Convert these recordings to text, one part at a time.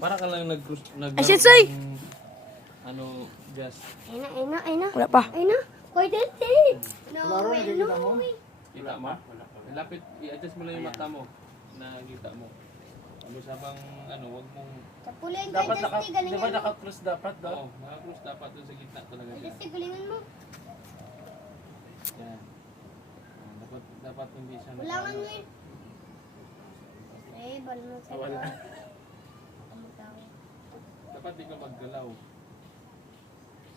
Para ka lang nag Ay, shit, say! ano, just Ay na. Wala pa. Ay na. Koy dente. No, Klaro, nakikita mo? kita mo. Lapit, i-adjust mo lang yung mata mo. Nakita mo. Ano sabang, ano, wag mong, Sapulay koy Dapat dente. di ba Galingan mo. naka-close dapat daw? oo, mga-close dapat dun sa gitna talaga dyan. Dente, galingan mo. Yan. Dapat hindi siya Ulangan mo yun. Eh, balo mo sa Wala. Dapat di ka maggalaw.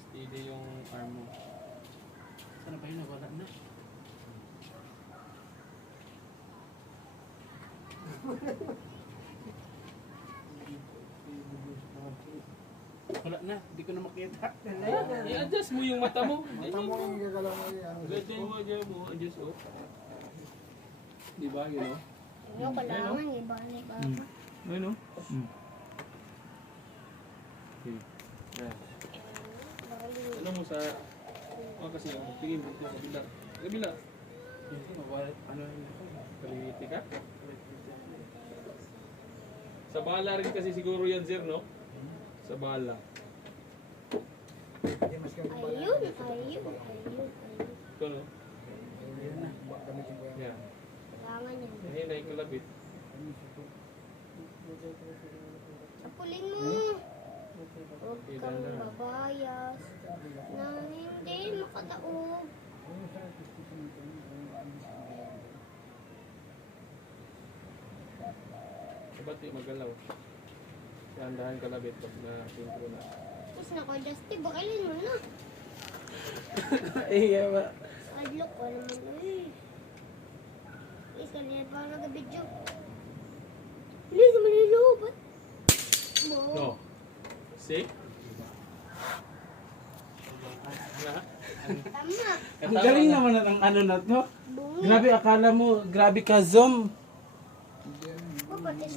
Steady yung arm mo. Sana ba yun? Wala na. Wala na, hindi ko na makita. I-adjust mo yung mata mo. Mata mo ang gagalaw mo yan. Ganyan mo, adjust oh. Di ba, you know? Ano, kailangan. Iba na iba. Ano? Okay. Yan. Ano mo sa... kasi yung tingin mo sa kabila. Kabila. Ano yun? Kaliti ka? Sa bala rin kasi siguro yan, sir, no? Sa bala. Ayun. Ito, no? Yan. Kailangan yan. Hindi na ikalabit. Sapulin mo. Huwag kang babayas na hindi makadaog. Sabat di magalaw. Dahan-dahan kalabit pag na-sintro na. Tapos na ko, Dusty, bakalin mo na. Iya ba? Adlock ko naman eh. Please, kanina pa ako nag-video. Please, manilubot. No. See? Na? Tama. Ang galing naman ng ano na to. Bungi. Grabe, akala mo, grabe ka zoom. Pati